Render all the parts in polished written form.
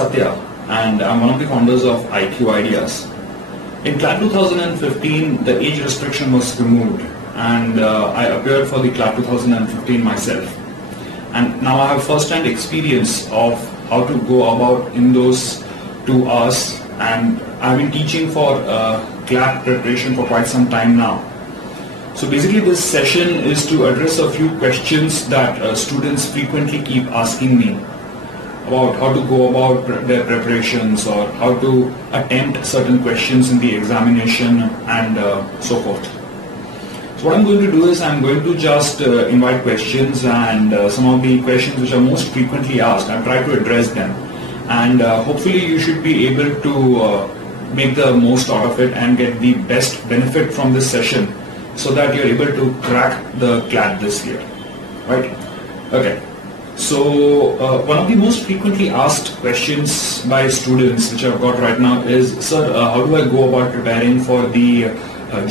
Sathya and I'm one of the founders of IQue Ideas. In CLAT 2015, the age restriction was removed and I appeared for the CLAT 2015 myself. And now I have first-hand experience of how to go about in those 2 hours, and I've been teaching for CLAT preparation for quite some time now. So basically this session is to address a few questions that students frequently keep asking me about how to go about their preparations or how to attempt certain questions in the examination and so forth. So what I'm going to do is I'm going to just invite questions and some of the questions which are most frequently asked, I'll try to address them, and hopefully you should be able to make the most out of it and get the best benefit from this session so that you're able to crack the CLAT this year, right? Okay. So one of the most frequently asked questions by students which I've got right now is, sir, how do I go about preparing for the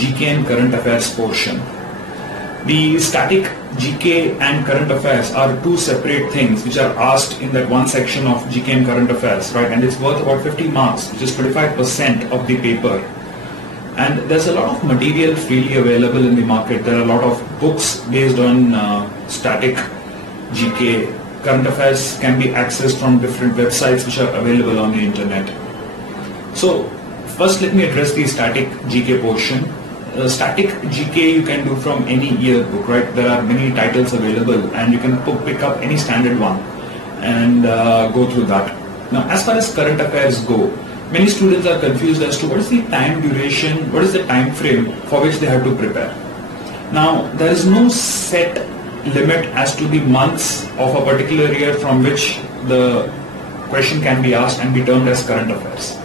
GK and current affairs portion? The static GK and current affairs are 2 separate things which are asked in that one section of GK and current affairs, right? And it's worth about 50 marks, which is 25% of the paper. And there's a lot of material freely available in the market. There are a lot of books based on static GK. Current affairs can be accessed from different websites which are available on the internet. So first let me address the static GK portion. Static GK you can do from any yearbook, right? There are many titles available and you can pick up any standard one and go through that. Now as far as current affairs go, many students are confused as to what is the time duration, what is the time frame for which they have to prepare. Now there is no set limit as to the months of a particular year from which the question can be asked and be termed as current affairs.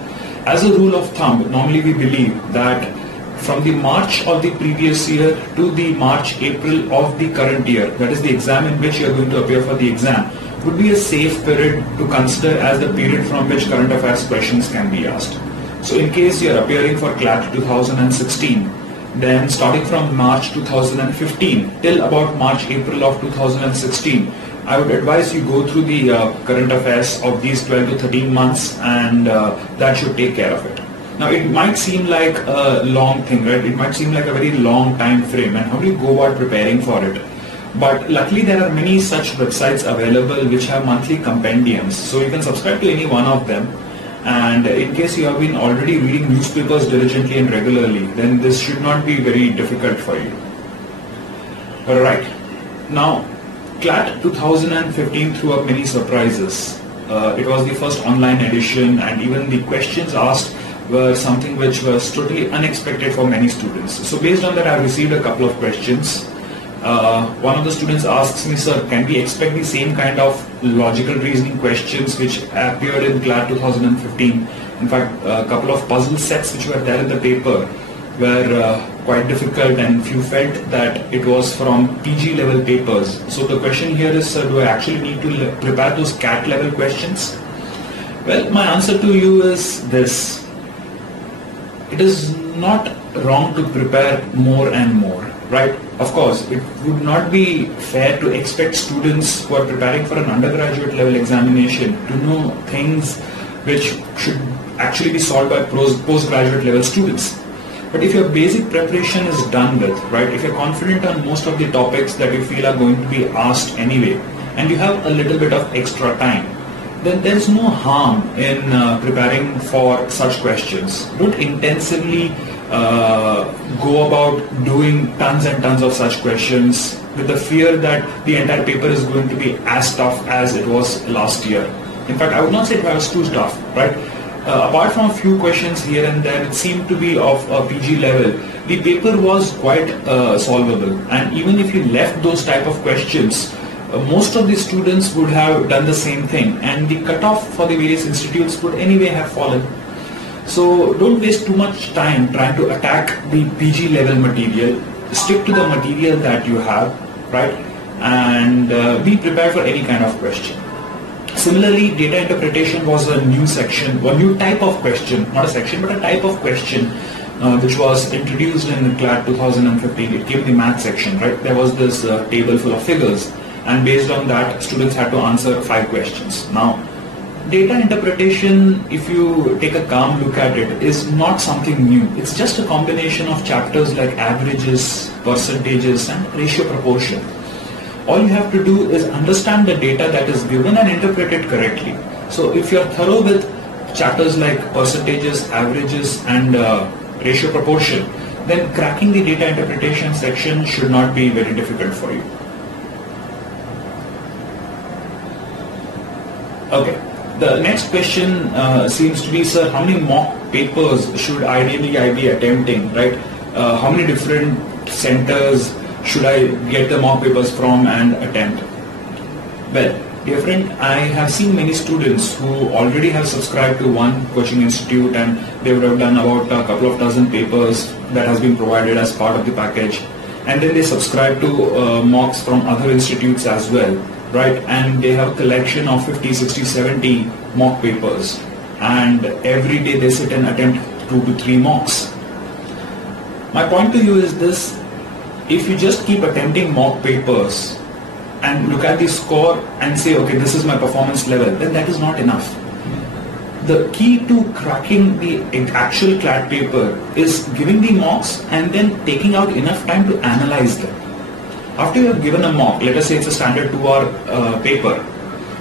As a rule of thumb, normally we believe that from the March of the previous year to the March-April of the current year, that is the exam in which you are going to appear for the exam, would be a safe period to consider as the period from which current affairs questions can be asked. So in case you are appearing for CLAT 2016, then starting from March 2015 till about March-April of 2016, I would advise you go through the current affairs of these 12 to 13 months, and that should take care of it. Now it might seem like a long thing, right? It might seem like a very long time frame, and how do you go about preparing for it? But luckily there are many such websites available which have monthly compendiums, so you can subscribe to any one of them. And in case you have been already reading newspapers diligently and regularly, then this should not be very difficult for you. Alright, now CLAT 2015 threw up many surprises. It was the first online edition, and even the questions asked were something which was totally unexpected for many students. So based on that, I received a couple of questions. One of the students asks me, sir, can we expect the same kind of logical reasoning questions which appeared in CLAT 2015? In fact, a couple of puzzle sets which were there in the paper were quite difficult, and few felt that it was from PG level papers. So the question here is, sir, do I actually need to prepare those CAT level questions? Well, my answer to you is this. It is not wrong to prepare more and more. Right? Of course, it would not be fair to expect students who are preparing for an undergraduate level examination to know things which should actually be solved by postgraduate level students. But if your basic preparation is done with, right, if you're confident on most of the topics that you feel are going to be asked anyway, and you have a little bit of extra time, then there's no harm in preparing for such questions. Don't intensively go about doing tons and tons of such questions with the fear that the entire paper is going to be as tough as it was last year. In fact, I would not say it was too tough, right? Apart from a few questions here and there, it seemed to be of a PG level. The paper was quite solvable, and even if you left those type of questions, most of the students would have done the same thing, and the cutoff for the various institutes would anyway have fallen. So don't waste too much time trying to attack the PG level material. Stick to the material that you have, right? And be prepared for any kind of question. Similarly, data interpretation was a new section, a new type of question, not a section, but a type of question which was introduced in CLAT 2015. It came in the math section, right? There was this table full of figures, and based on that, students had to answer 5 questions. Now, data interpretation, if you take a calm look at it, is not something new. It's just a combination of chapters like averages, percentages, and ratio proportion. All you have to do is understand the data that is given and interpret it correctly. So if you're thorough with chapters like percentages, averages, and ratio proportion, then cracking the data interpretation section should not be very difficult for you. Okay, the next question seems to be, sir, how many mock papers should ideally I be attempting, right? How many different centers should I get the mock papers from and attempt? Well, dear friend, I have seen many students who already have subscribed to one coaching institute and they would have done about a couple of dozen papers that has been provided as part of the package, and then they subscribe to mocks from other institutes as well, right? And they have a collection of 50, 60, 70 mock papers, and every day they sit and attempt 2 to 3 mocks. My point to you is this: if you just keep attempting mock papers and look at the score and say, okay, this is my performance level, then that is not enough. The key to cracking the actual CLAT paper is giving the mocks and then taking out enough time to analyze them. After you have given a mock, let us say it's a standard 2-hour paper,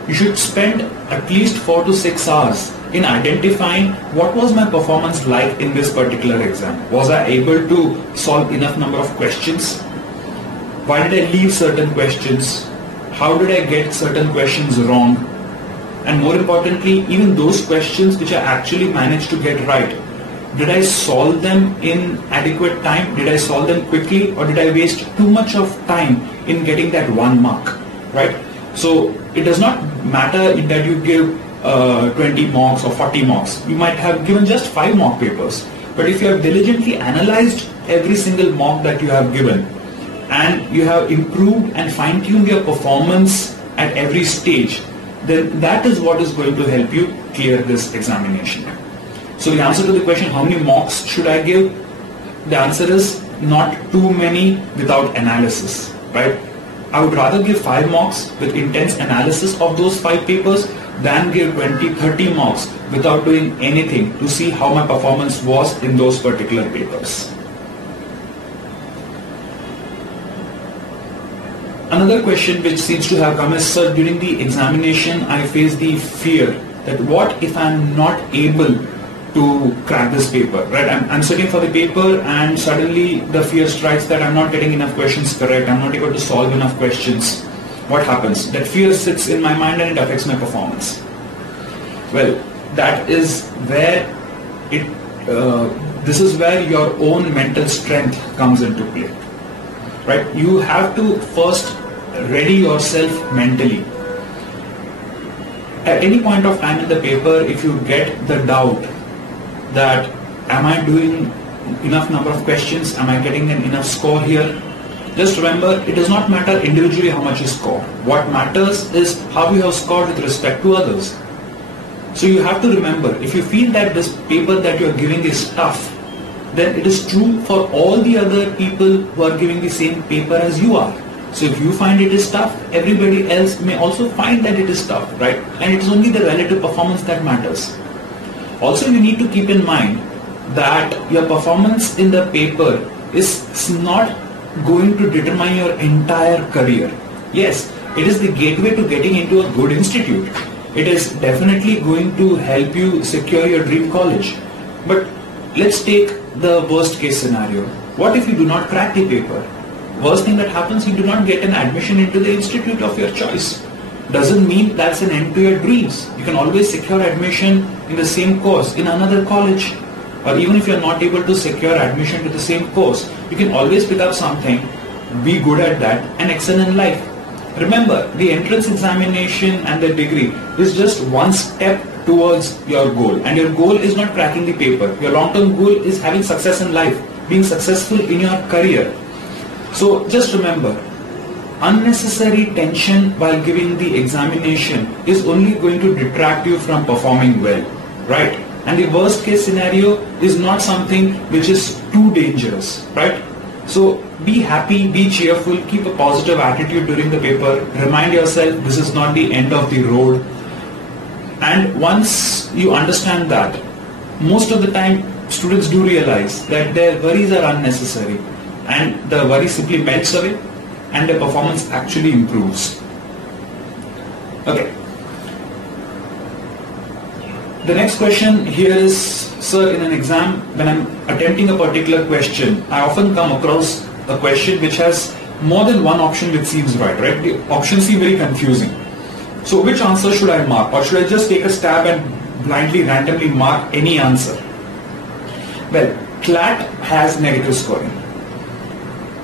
you should spend at least 4 to 6 hours in identifying what was my performance like in this particular exam. Was I able to solve enough number of questions? Why did I leave certain questions? How did I get certain questions wrong? And more importantly, even those questions which I actually managed to get right, did I solve them in adequate time? Did I solve them quickly, or did I waste too much of time in getting that 1 mark, right? So it does not matter that you give 20 mocks or 40 mocks. You might have given just 5 mock papers, but if you have diligently analyzed every single mock that you have given and you have improved and fine-tuned your performance at every stage, then that is what is going to help you clear this examination. So the answer to the question, how many mocks should I give? The answer is not too many without analysis, right? I would rather give 5 mocks with intense analysis of those 5 papers than give 20, 30 mocks without doing anything to see how my performance was in those particular papers. Another question which seems to have come is, sir, during the examination I face the fear that what if I'm not able to crack this paper, right? I'm sitting for the paper and suddenly the fear strikes that I'm not getting enough questions correct, I'm not able to solve enough questions. What happens? That fear sits in my mind and it affects my performance. Well, that is where this is where your own mental strength comes into play, right? You have to first ready yourself mentally. At any point of time in the paper, if you get the doubt that am I doing enough number of questions, am I getting an enough score here, just remember, it does not matter individually how much you score. What matters is how you have scored with respect to others. So you have to remember, if you feel that this paper that you are giving is tough, then it is true for all the other people who are giving the same paper as you are. So if you find it is tough, everybody else may also find that it is tough, right? And it is only the relative performance that matters. Also, you need to keep in mind that your performance in the paper is not going to determine your entire career. Yes, it is the gateway to getting into a good institute. It is definitely going to help you secure your dream college. But let's take the worst case scenario. What if you do not crack the paper? Worst thing that happens, you do not get an admission into the institute of your choice. Doesn't mean that's an end to your dreams. You can always secure admission in the same course in another college. Or even if you're not able to secure admission to the same course, you can always pick up something, be good at that, and excel in life. Remember, the entrance examination and the degree is just one step towards your goal. And your goal is not cracking the paper. Your long-term goal is having success in life, being successful in your career. So just remember, unnecessary tension while giving the examination is only going to detract you from performing well, right? And the worst case scenario is not something which is too dangerous, right? So be happy, be cheerful, keep a positive attitude during the paper. Remind yourself this is not the end of the road. And once you understand that, most of the time students do realize that their worries are unnecessary and the worry simply melts away and their performance actually improves. Okay. The next question here is, sir, in an exam, when I'm attempting a particular question, I often come across a question which has more than one option which seems right? The options seem very confusing. So which answer should I mark, or should I just take a stab and blindly, randomly mark any answer? Well, CLAT has negative scoring.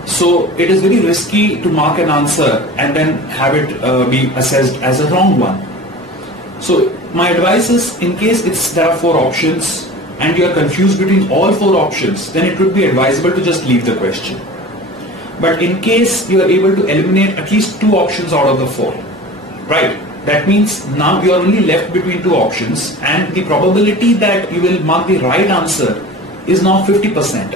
So it is very risky to mark an answer and then have it be assessed as a wrong one. So my advice is, in case there are 4 options and you are confused between all 4 options, then it would be advisable to just leave the question. But in case you are able to eliminate at least 2 options out of the 4, right? That means now you are only left between 2 options, and the probability that you will mark the right answer is now 50%,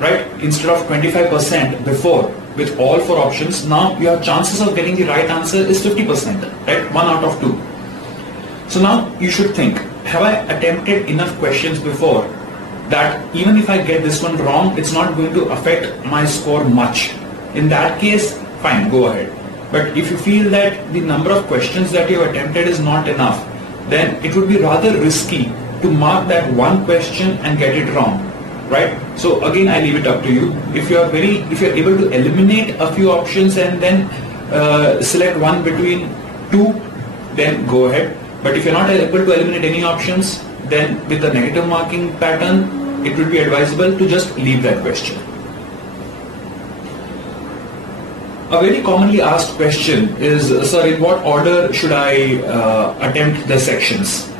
right? Instead of 25% before with all 4 options, now your chances of getting the right answer is 50%, right? 1 out of 2. So now you should think, have I attempted enough questions before that even if I get this one wrong, it's not going to affect my score much? In that case, fine, go ahead. But if you feel that the number of questions that you have attempted is not enough, then it would be rather risky to mark that one question and get it wrong, right? So again, I leave it up to you. If you are able to eliminate a few options and then select one between 2, then go ahead. But if you're not able to eliminate any options, then with the negative marking pattern, it would be advisable to just leave that question. A very commonly asked question is, sir, in what order should I attempt the sections?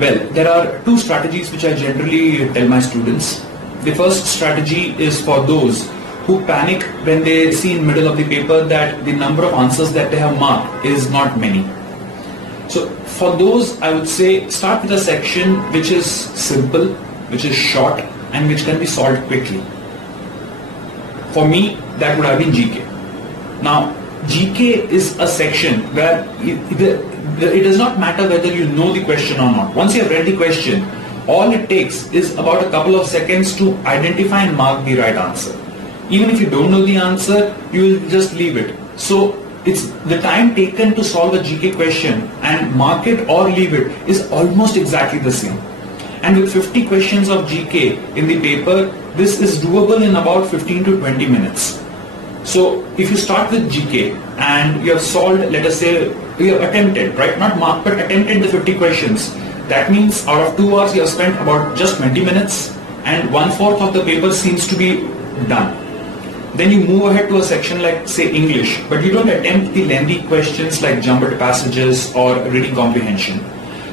Well, there are 2 strategies which I generally tell my students. The first strategy is for those who panic when they see in middle of the paper that the number of answers that they have marked is not many. So for those, I would say start with a section which is simple, which is short, and which can be solved quickly. For me, that would have been GK. Now, GK is a section where it does not matter whether you know the question or not. Once you have read the question, all it takes is about a couple of seconds to identify and mark the right answer. Even if you don't know the answer, you will just leave it. So it's the time taken to solve a GK question and mark it or leave it is almost exactly the same. And with 50 questions of GK in the paper, this is doable in about 15 to 20 minutes. So if you start with GK and you have solved, let us say, you have attempted, right? Not marked, but attempted the 50 questions. That means out of 2 hours, you have spent about just 20 minutes and 1/4 of the paper seems to be done. Then you move ahead to a section like, say, English, but you don't attempt the lengthy questions like jumbled passages or reading comprehension.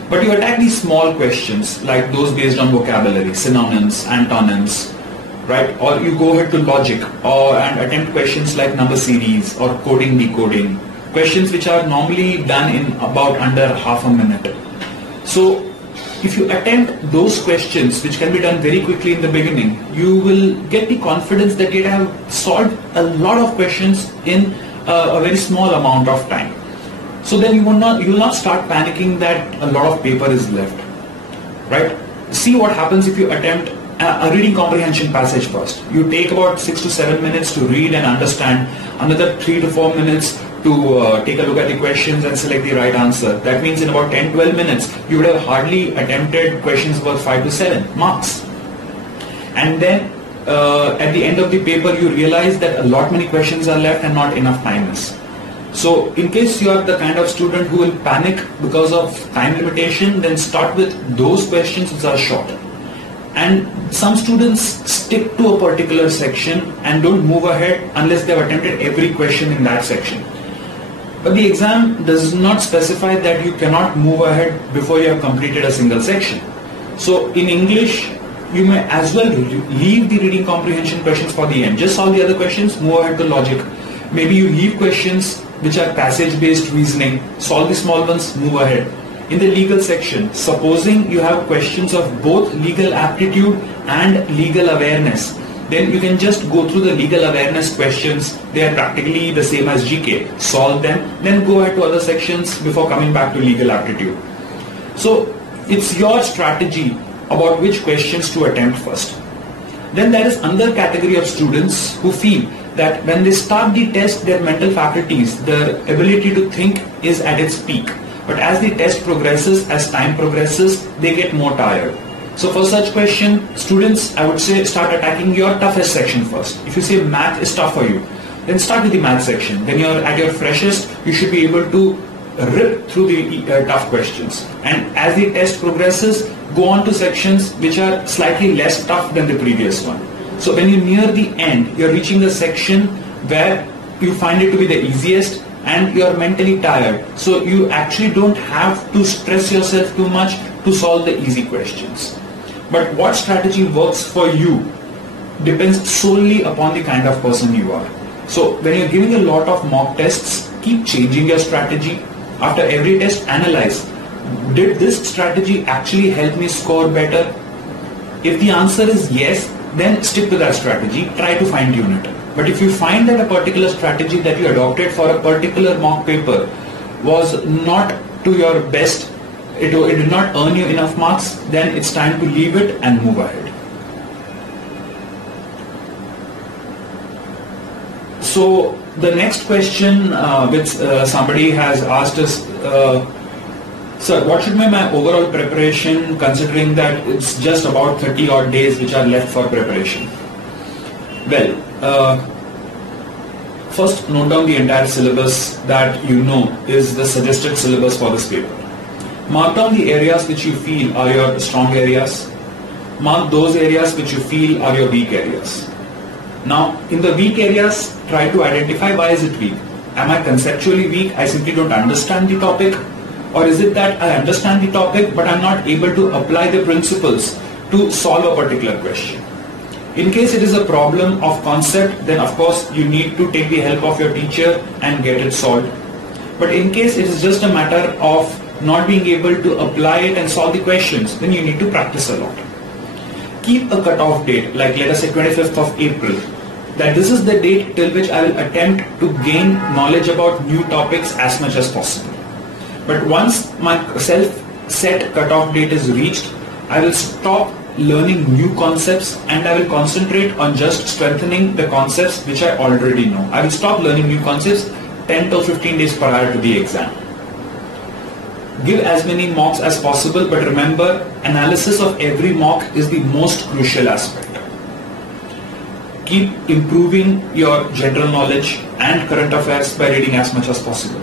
But you attack these small questions like those based on vocabulary, synonyms, antonyms, right? Or you go ahead to logic and attempt questions like number series or coding, decoding, questions which are normally done in about under half a minute. So if you attempt those questions, which can be done very quickly in the beginning, you will get the confidence that you have solved a lot of questions in a very small amount of time. So then you will not start panicking that a lot of paper is left, right? See what happens if you attempt a reading comprehension passage first. You take about 6 to 7 minutes to read and understand, another 3 to 4 minutes to take a look at the questions and select the right answer. That means in about 10-12 minutes, you would have hardly attempted questions worth 5 to 7 marks. And then at the end of the paper, you realize that a many questions are left and not enough time is. So in case you are the kind of student who will panic because of time limitation, then start with those questions which are short. And some students stick to a particular section and don't move ahead unless they have attempted every question in that section. But the exam does not specify that you cannot move ahead before you have completed a single section. So in English, you may as well leave the reading comprehension questions for the end. Just solve the other questions, move ahead to logic. Maybe you leave questions which are passage-based reasoning, solve the small ones, move ahead. In the legal section, supposing you have questions of both legal aptitude and legal awareness, then you can just go through the legal awareness questions. They are practically the same as GK. Solve them, then go ahead to other sections before coming back to legal aptitude. So it's your strategy about which questions to attempt first. Then there is another category of students who feel that when they start the test, their mental faculties, their ability to think is at its peak. But as the test progresses, as time progresses, they get more tired. So for such question, students, I would say, start attacking your toughest section first. If you say math is tough for you, then start with the math section. When you're at your freshest, you should be able to rip through the tough questions. And as the test progresses, go on to sections which are slightly less tough than the previous one. So when you near the end, you're reaching the section where you find it to be the easiest and you're mentally tired. So you actually don't have to stress yourself too much to solve the easy questions. But what strategy works for you depends solely upon the kind of person you are. So when you're giving a lot of mock tests, keep changing your strategy. After every test, analyze. Did this strategy actually help me score better? If the answer is yes, then stick to that strategy. Try to fine tune it. But if you find that a particular strategy that you adopted for a particular mock paper was not to your best, it did not earn you enough marks, then it's time to leave it and move ahead. So the next question which somebody has asked is, sir, what should be my overall preparation considering that it's just about 30 odd days which are left for preparation? Well, first note down the entire syllabus that you know is the suggested syllabus for this paper. Mark down the areas which you feel are your strong areas. Mark those areas which you feel are your weak areas. Now, in the weak areas, try to identify why is it weak. Am I conceptually weak? I simply don't understand the topic. Or is it that I understand the topic but I'm not able to apply the principles to solve a particular question? In case it is a problem of concept, then of course you need to take the help of your teacher and get it solved. But in case it is just a matter of not being able to apply it and solve the questions, then you need to practice a lot. Keep a cutoff date, like let us say 25th of April, that this is the date till which I will attempt to gain knowledge about new topics as much as possible. But once my self-set cutoff date is reached, I will stop learning new concepts and I will concentrate on just strengthening the concepts which I already know. I will stop learning new concepts 10 to 15 days prior to the exam. Give as many mocks as possible, but remember, analysis of every mock is the most crucial aspect. Keep improving your general knowledge and current affairs by reading as much as possible.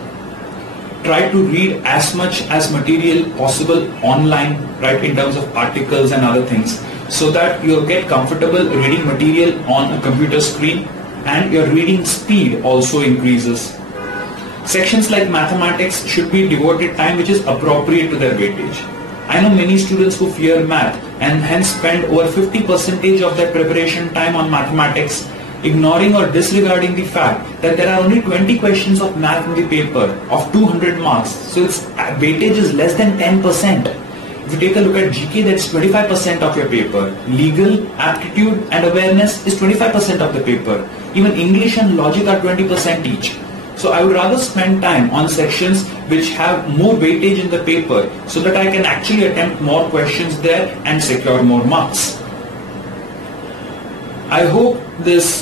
Try to read as much as material possible online, right, in terms of articles and other things, so that you'll get comfortable reading material on a computer screen and your reading speed also increases. Sections like mathematics should be devoted time which is appropriate to their weightage. I know many students who fear math and hence spend over 50% of their preparation time on mathematics, ignoring or disregarding the fact that there are only 20 questions of math in the paper of 200 marks. So its weightage is less than 10%. If you take a look at GK, that's 25% of your paper. Legal, aptitude and awareness is 25% of the paper. Even English and logic are 20% each. So I would rather spend time on sections which have more weightage in the paper so that I can actually attempt more questions there and secure more marks. I hope this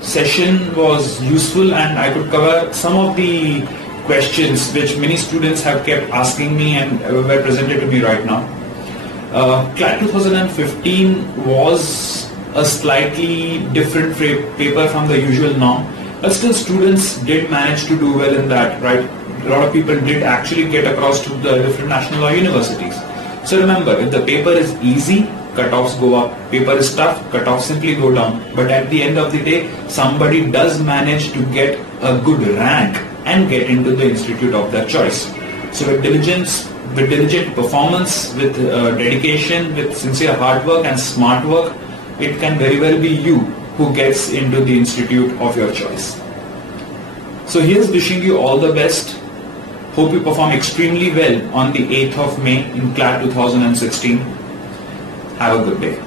session was useful and I could cover some of the questions which many students have kept asking me and were presented to me right now. CLAT 2015 was a slightly different paper from the usual norm. But still students did manage to do well in that, right? A lot of people did actually get across to the different national law universities. So remember, if the paper is easy, cutoffs go up. Paper is tough, cutoffs simply go down. But at the end of the day, somebody does manage to get a good rank and get into the institute of their choice. So with diligence, with diligent performance, with dedication, with sincere hard work and smart work, it can very well be you who gets into the institute of your choice. So here's wishing you all the best. Hope you perform extremely well on the 8th of May in CLAT 2016. Have a good day.